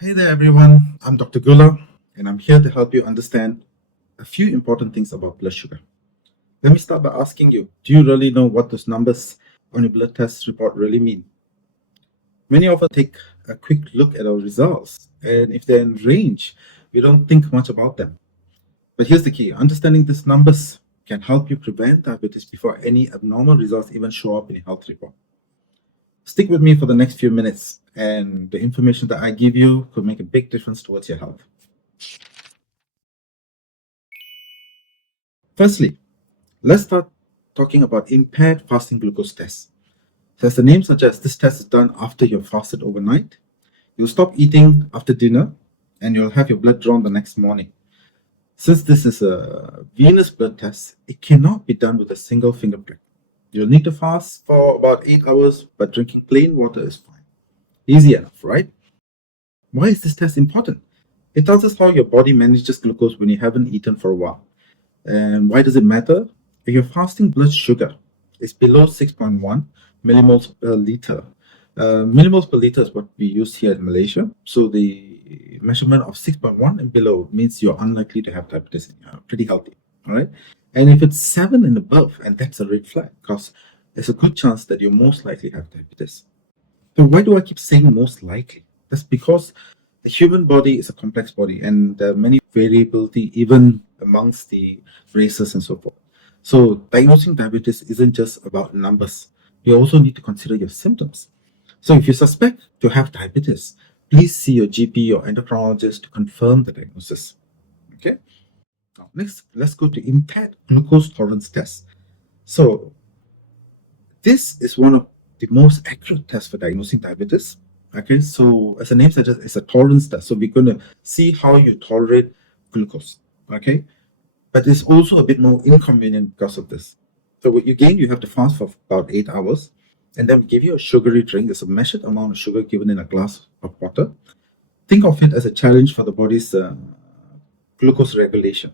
Hey there, everyone. I'm Dr. Gula, and I'm here to help you understand a few important things about blood sugar. Let me start by asking you, do you really know what those numbers on your blood test report really mean? Many of us take a quick look at our results, and if they're in range, we don't think much about them. But here's the key: understanding these numbers can help you prevent diabetes before any abnormal results even show up in your health report. Stick with me for the next few minutes, and the information that I give you could make a big difference towards your health. Firstly, let's start talking about impaired fasting glucose tests. So as the name suggests, this test is done after you've fasted overnight. You'll stop eating after dinner and you'll have your blood drawn the next morning. Since this is a venous blood test, it cannot be done with a single finger prick. You'll need to fast for about 8 hours, but drinking plain water is fine. Easy enough, right? Why is this test important? It tells us how your body manages glucose when you haven't eaten for a while. And why does it matter? If your fasting blood sugar is below 6.1 millimoles per liter, millimoles per liter is what we use here in Malaysia. So the measurement of 6.1 and below means you're unlikely to have diabetes. You're pretty healthy. All right. And if it's 7 and above, and that's a red flag because there's a good chance that you most likely have diabetes. So why do I keep saying most likely? That's because the human body is a complex body and there are many variability even amongst the races and so forth. So diagnosing diabetes isn't just about numbers. You also need to consider your symptoms. So if you suspect to have diabetes, please see your GP or endocrinologist to confirm the diagnosis. Okay. Now next, let's go to impaired glucose tolerance test. So this is one of the most accurate tests for diagnosing diabetes. Okay, so as the name suggests, it's a tolerance test. So we're going to see how you tolerate glucose. Okay, but it's also a bit more inconvenient because of this. So you have to fast for about 8 hours, and then we give you a sugary drink. It's a measured amount of sugar given in a glass of water. Think of it as a challenge for the body's glucose regulation.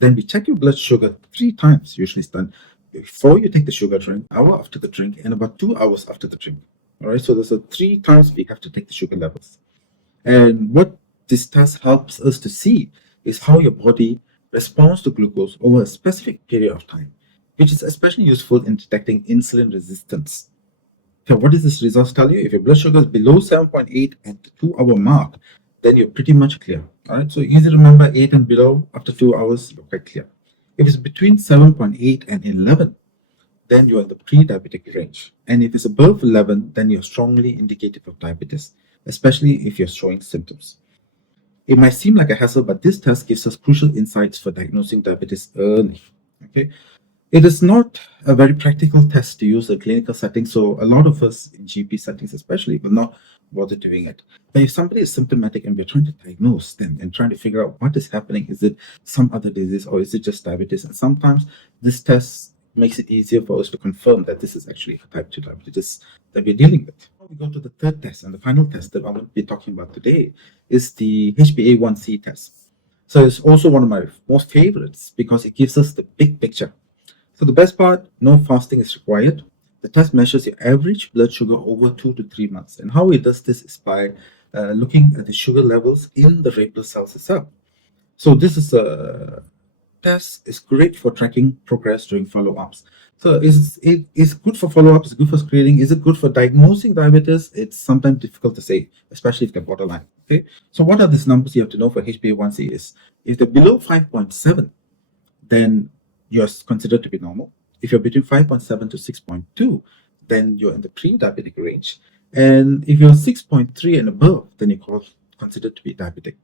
Then we check your blood sugar 3 times, usually it's done before you take the sugar drink, hour after the drink, and about 2 hours after the drink. All right, so there's a 3 times we have to take the sugar levels. And what this test helps us to see is how your body responds to glucose over a specific period of time, which is especially useful in detecting insulin resistance. So what does this results tell you? If your blood sugar is below 7.8 at the 2 hour mark, then you're pretty much clear. All right, so easy to remember, 8 and below, after 2 hours, you're quite clear. If it's between 7.8 and 11, then you're in the pre-diabetic range. And if it's above 11, then you're strongly indicative of diabetes, especially if you're showing symptoms. It might seem like a hassle, but this test gives us crucial insights for diagnosing diabetes early. Okay, it is not a very practical test to use in clinical settings, so a lot of us in GP settings, especially, will not bother doing it. But if somebody is symptomatic and we're trying to diagnose them and trying to figure out what is happening, is it some other disease or is it just diabetes? And sometimes this test makes it easier for us to confirm that this is actually a type 2 diabetes that we're dealing with. Now we go to the third test, and the final test that I'm going to be talking about today is the HbA1c test. So it's also one of my most favorites because it gives us the big picture. So the best part, no fasting is required. The test measures your average blood sugar over 2 to 3 months. And how it does this is by looking at the sugar levels in the red blood cells itself. So this is a test is great for tracking progress during follow-ups. So is good for follow-ups, good for screening. Is it good for diagnosing diabetes? It's sometimes difficult to say, especially if they're borderline. Okay. So what are these numbers you have to know for HbA1c is if they're below 5.7, then you're considered to be normal. If you're between 5.7 to 6.2, then you're in the pre-diabetic range. And if you're 6.3 and above, then you're considered to be diabetic.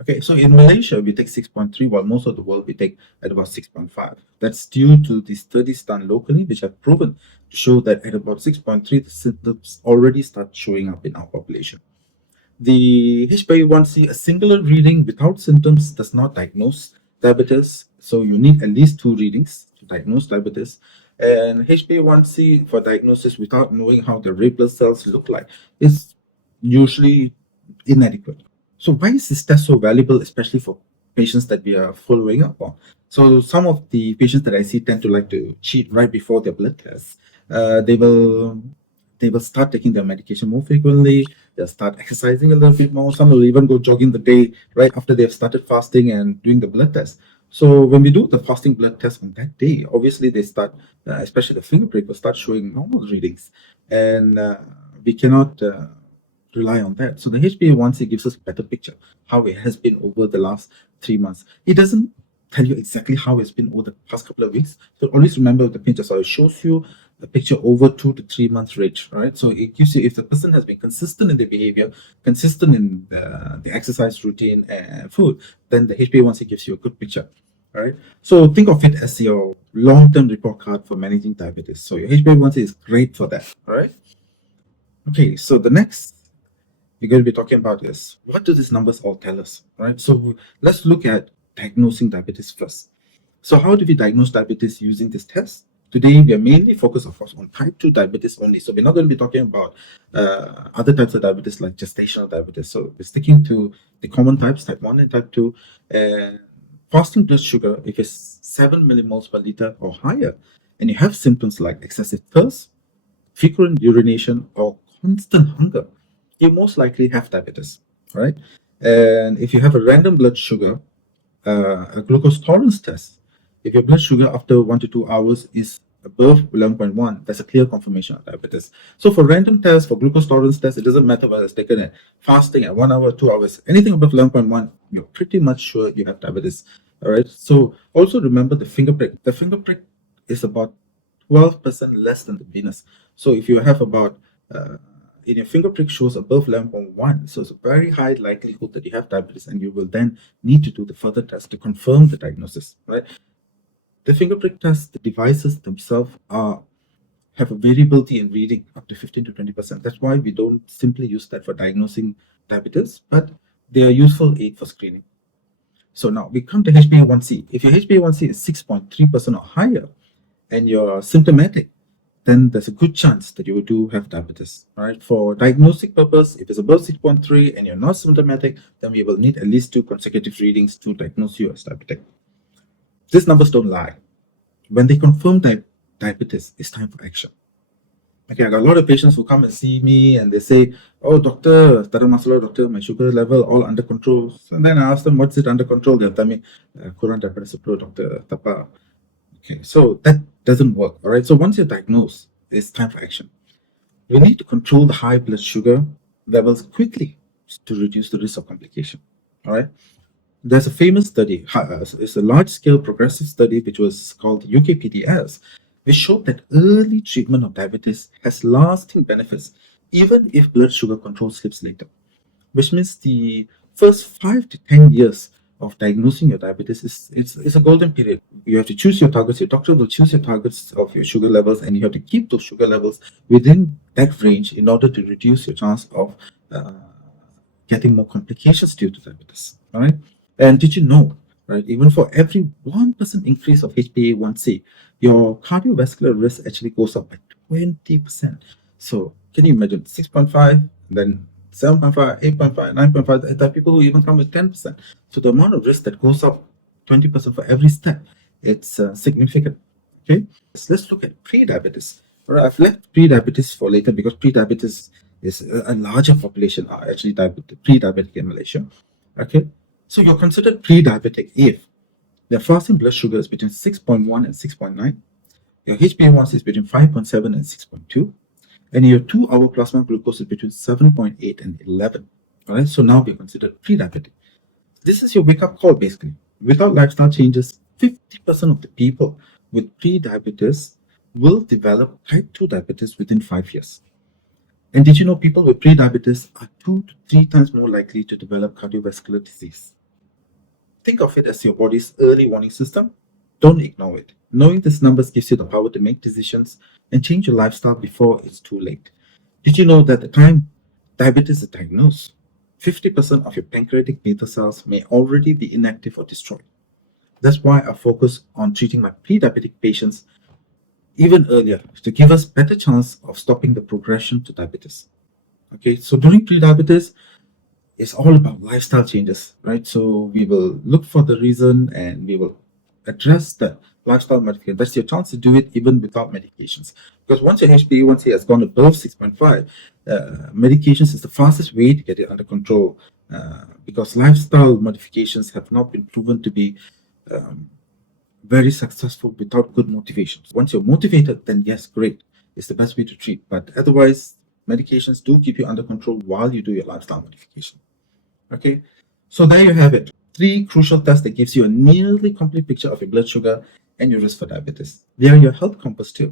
Okay, so in Malaysia, we take 6.3, while most of the world we take at about 6.5. That's due to the studies done locally, which have proven to show that at about 6.3, the symptoms already start showing up in our population. The HbA1c, a singular reading without symptoms does not diagnose diabetes. So you need at least 2 readings to diagnose diabetes. And HbA1c for diagnosis without knowing how the red blood cells look like is usually inadequate. So why is this test so valuable, especially for patients that we are following up on? So some of the patients that I see tend to like to cheat right before their blood tests. They will they will start taking their medication more frequently. They'll start exercising a little bit more. Some will even go jogging the day right after they've started fasting and doing the blood test. So when we do the fasting blood test on that day, obviously they start, especially the finger prick, will start showing normal readings, and we cannot rely on that. So the HbA1c gives us a better picture how it has been over the last 3 months. It doesn't tell you exactly how it's been over the past couple of weeks. So always remember the picture. So it shows you a picture over 2 to 3 months range, right? So it gives you if the person has been consistent in their behavior, consistent in the exercise routine and food, then the HbA1c gives you a good picture. All right. So think of it as your long-term report card for managing diabetes. So your HbA1c is great for that. All right. Okay. So the next we're going to be talking about is what do these numbers all tell us, right? So let's look at diagnosing diabetes first. So how do we diagnose diabetes using this test? Today, we are mainly focused, of course, on type 2 diabetes only. So we're not going to be talking about other types of diabetes like gestational diabetes. So we're sticking to the common types, type 1 and type 2. And fasting blood sugar, if it's 7 millimoles per liter or higher, and you have symptoms like excessive thirst, frequent urination, or constant hunger, you most likely have diabetes, right? And if you have a random blood sugar, a glucose tolerance test, if your blood sugar after 1 to 2 hours is above 11.1, that's a clear confirmation of diabetes. So for random tests, for glucose tolerance tests, it doesn't matter whether it's taken at fasting at 1 hour, 2 hours, anything above 11.1, you're pretty much sure you have diabetes. All right. So also remember the finger prick. The finger prick is about 12% less than the venous. So if you have about in your finger prick shows above 11.1, so it's a very high likelihood that you have diabetes, and you will then need to do the further test to confirm the diagnosis, right? The finger prick test, the devices themselves have a variability in reading up to 15 to 20%. That's why we don't simply use that for diagnosing diabetes, but they are useful aid for screening. So now we come to HbA1c. If your HbA1c is 6.3% or higher and you're symptomatic, then there's a good chance that you do have diabetes. All right. For diagnostic purpose, if it's above 6.3 and you're not symptomatic, then we will need at least 2 consecutive readings to diagnose you as diabetic. These numbers don't lie. When they confirm diabetes, it's time for action. Okay, I got a lot of patients who come and see me and they say, "Oh, doctor, Tara Masala, doctor, my sugar level all under control." And then I ask them, "What's it under control?" They'll tell me, "Kurang diabetes pro, doctor, tapa." Okay, so that doesn't work. All right. So once you're diagnosed, it's time for action. We need to control the high blood sugar levels quickly to reduce the risk of complication. All right. There's a famous study, it's a large scale progressive study which was called UKPDS, which showed that early treatment of diabetes has lasting benefits even if blood sugar control slips later, which means the first 5 to 10 years of diagnosing your diabetes is a golden period. You have to choose your targets. Your doctor will choose your targets of your sugar levels, and you have to keep those sugar levels within that range in order to reduce your chance of uh, getting more complications due to diabetes. All right. And did you know, right? Even for every 1% increase of HbA1c, your cardiovascular risk actually goes up by 20%. So can you imagine 6.5, then 7.5, 8.5, 9.5? There are people who even come with 10%. So the amount of risk that goes up 20% for every step, it's significant. Okay, so let's look at pre-diabetes. All right, I've left pre-diabetes for later because pre-diabetes is a larger population are actually pre-diabetic in Malaysia. Okay, so you're considered pre-diabetic if their fasting blood sugar is between 6.1 and 6.9, your HbA1c is between 5.7 and 6.2, and your 2-hour plasma glucose is between 7.8 and 11. All right, so now we're considered pre-diabetic. This is your wake-up call, basically. Without lifestyle changes, 50% of the people with pre-diabetes will develop type 2 diabetes within 5 years. And did you know people with pre-diabetes are 2 to 3 times more likely to develop cardiovascular disease? Think of it as your body's early warning system. Don't ignore it. Knowing these numbers gives you the power to make decisions and change your lifestyle before it's too late. Did you know that at the time diabetes is diagnosed, 50% of your pancreatic beta cells may already be inactive or destroyed? That's why I focus on treating my pre-diabetic patients even earlier to give us better chance of stopping the progression to diabetes. Okay, so during pre-diabetes, it's all about lifestyle changes, right? So we will look for the reason and we will address that lifestyle modification. That's your chance to do it even without medications. Because once your HbA1c has gone above 6.5, medications is the fastest way to get it under control. Because lifestyle modifications have not been proven to be very successful without good motivation. Once you're motivated, then yes, great. It's the best way to treat. But otherwise, medications do keep you under control while you do your lifestyle modification. Okay, so there you have it. 3 crucial tests that gives you a nearly complete picture of your blood sugar and your risk for diabetes. They are your health compass too,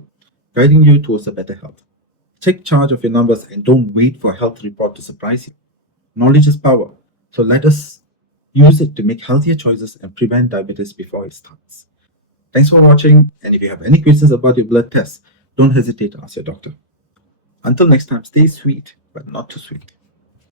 guiding you towards a better health. Take charge of your numbers and don't wait for a health report to surprise you. Knowledge is power, so let us use it to make healthier choices and prevent diabetes before it starts. Thanks for watching, and if you have any questions about your blood tests, don't hesitate to ask your doctor. Until next time, stay sweet, but not too sweet.